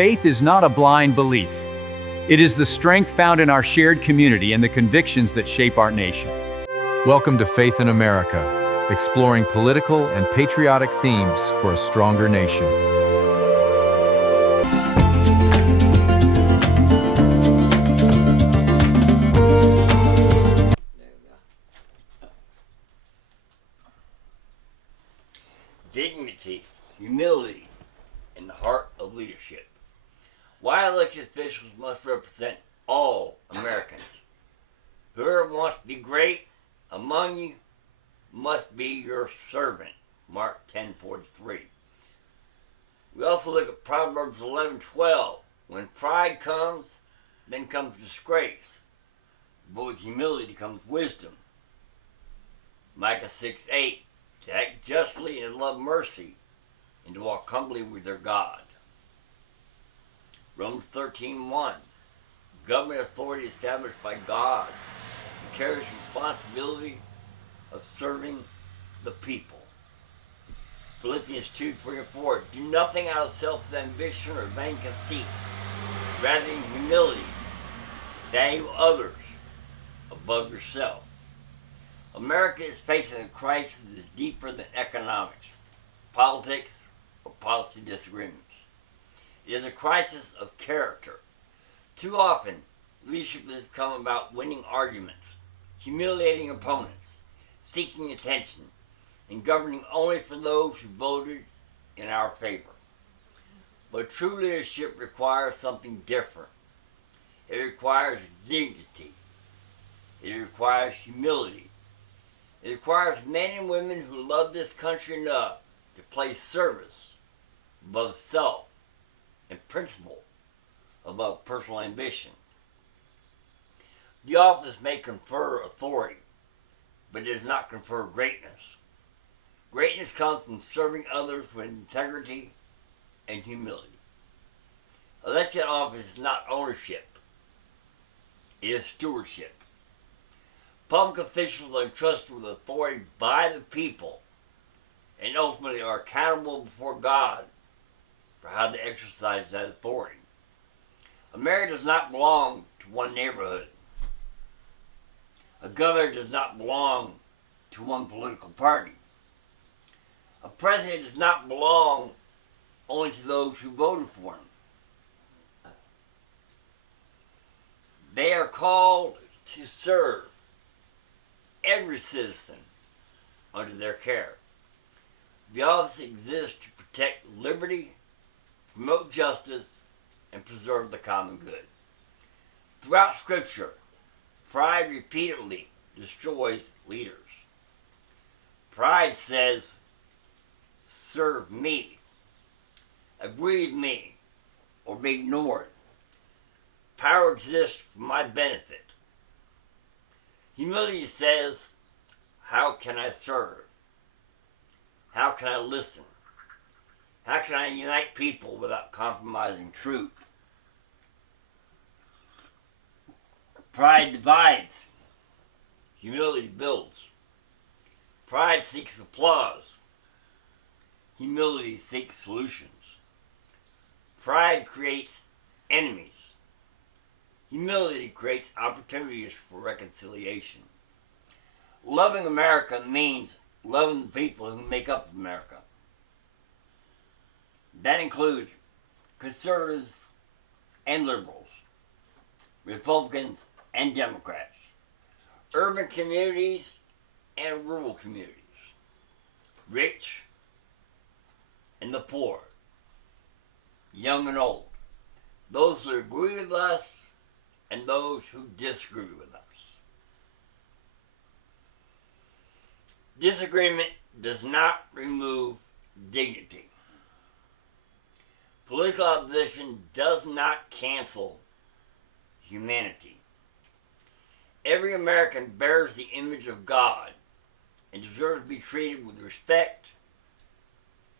Faith is not a blind belief. It is the strength found in our shared community and the convictions that shape our nation. Welcome to Faith in America, exploring political and patriotic themes for a stronger nation. Dignity, humility, and the heart of leadership. Why elected officials must represent all Americans. Whoever wants to be great among you must be your servant. Mark 10:43. We also look at Proverbs 11:12. When pride comes, then comes disgrace. But with humility comes wisdom. Micah 6:8. To act justly and love mercy, and to walk humbly with their God. Romans 13:1. Government authority established by God and carries responsibility of serving the people. Philippians 2:3-4. Do nothing out of self-ambition or vain conceit. Rather, in humility, value others above yourself. America is facing a crisis that is deeper than economics, politics, or policy disagreements. It is a crisis of character. Too often, leadership has become about winning arguments, humiliating opponents, seeking attention, and governing only for those who voted in our favor. But true leadership requires something different. It requires dignity. It requires humility. It requires men and women who love this country enough to place service above self and principle above personal ambition. The office may confer authority, but it does not confer greatness. Greatness comes from serving others with integrity and humility. Elected office is not ownership, it is stewardship. Public officials are entrusted with authority by the people and ultimately are accountable before God for how to exercise that authority. America does not belong to one neighborhood. A governor does not belong to one political party. A president does not belong only to those who voted for him. They are called to serve every citizen under their care. The office exists to protect liberty, promote justice, and preserve the common good. Throughout Scripture, pride repeatedly destroys leaders. Pride says, serve me, agree with me, or be ignored. Power exists for my benefit. Humility says, how can I serve? How can I listen? How can I unite people without compromising truth? Pride divides. Humility builds. Pride seeks applause. Humility seeks solutions. Pride creates enemies. Humility creates opportunities for reconciliation. Loving America means loving the people who make up America. That includes conservatives and liberals, Republicans and Democrats, urban communities and rural communities, rich and the poor, young and old, those who agree with us and those who disagree with us. Disagreement does not remove dignity. Political opposition does not cancel humanity. Every American bears the image of God and deserves to be treated with respect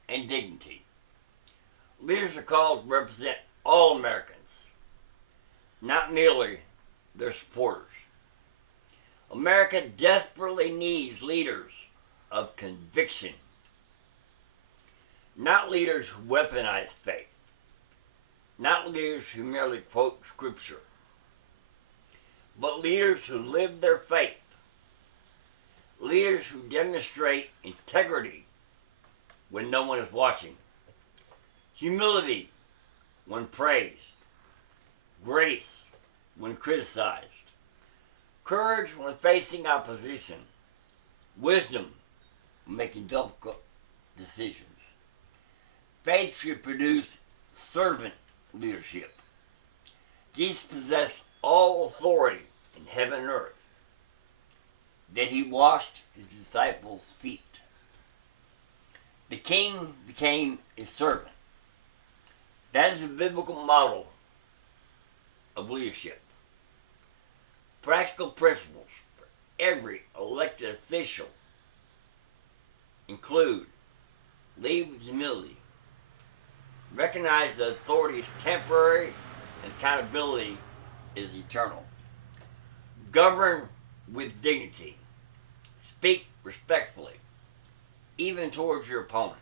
and dignity. Leaders are called to represent all Americans, not merely their supporters. America desperately needs leaders of conviction, not leaders who weaponize faith, not leaders who merely quote scripture, but leaders who live their faith, leaders who demonstrate integrity when no one is watching, humility when praised, grace when criticized, courage when facing opposition, wisdom when making difficult decisions. Faith should produce servant leadership. Jesus possessed all authority in heaven and earth. Then he washed his disciples' feet. The king became a servant. That is a biblical model of leadership. Practical principles for every elected official include: lead with humility, recognize that authority is temporary and accountability is eternal, govern with dignity, speak respectfully, even towards your opponents,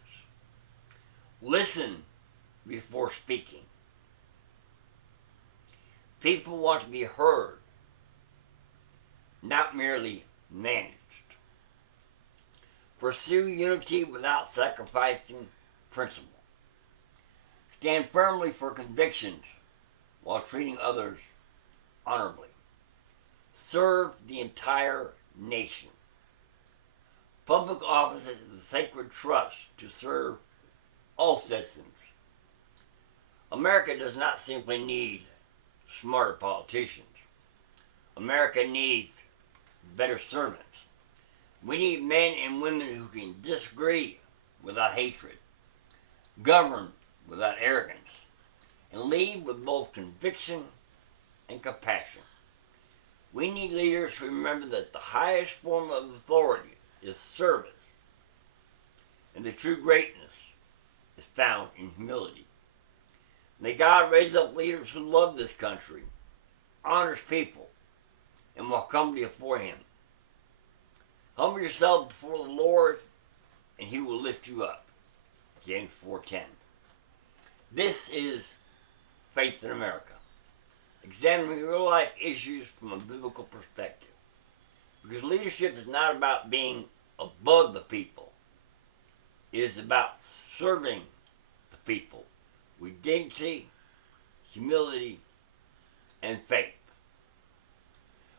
listen before speaking. People want to be heard, not merely managed. Pursue unity without sacrificing principle. Stand firmly for convictions while treating others honorably. Serve the entire nation. Public office is a sacred trust to serve all citizens. America does not simply need smarter politicians. America needs better servants. We need men and women who can disagree without hatred, govern without arrogance, and lead with both conviction and compassion. We need leaders who remember that the highest form of authority is service, and the true greatness is found in humility. May God raise up leaders who love this country, honors people, and will come before him. Humble yourself before the Lord, and he will lift you up. James 4:10. This is Faith in America, examining real-life issues from a biblical perspective. Because leadership is not about being above the people. It is about serving the people with dignity, humility, and faith.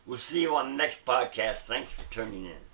We'll see you on the next podcast. Thanks for tuning in.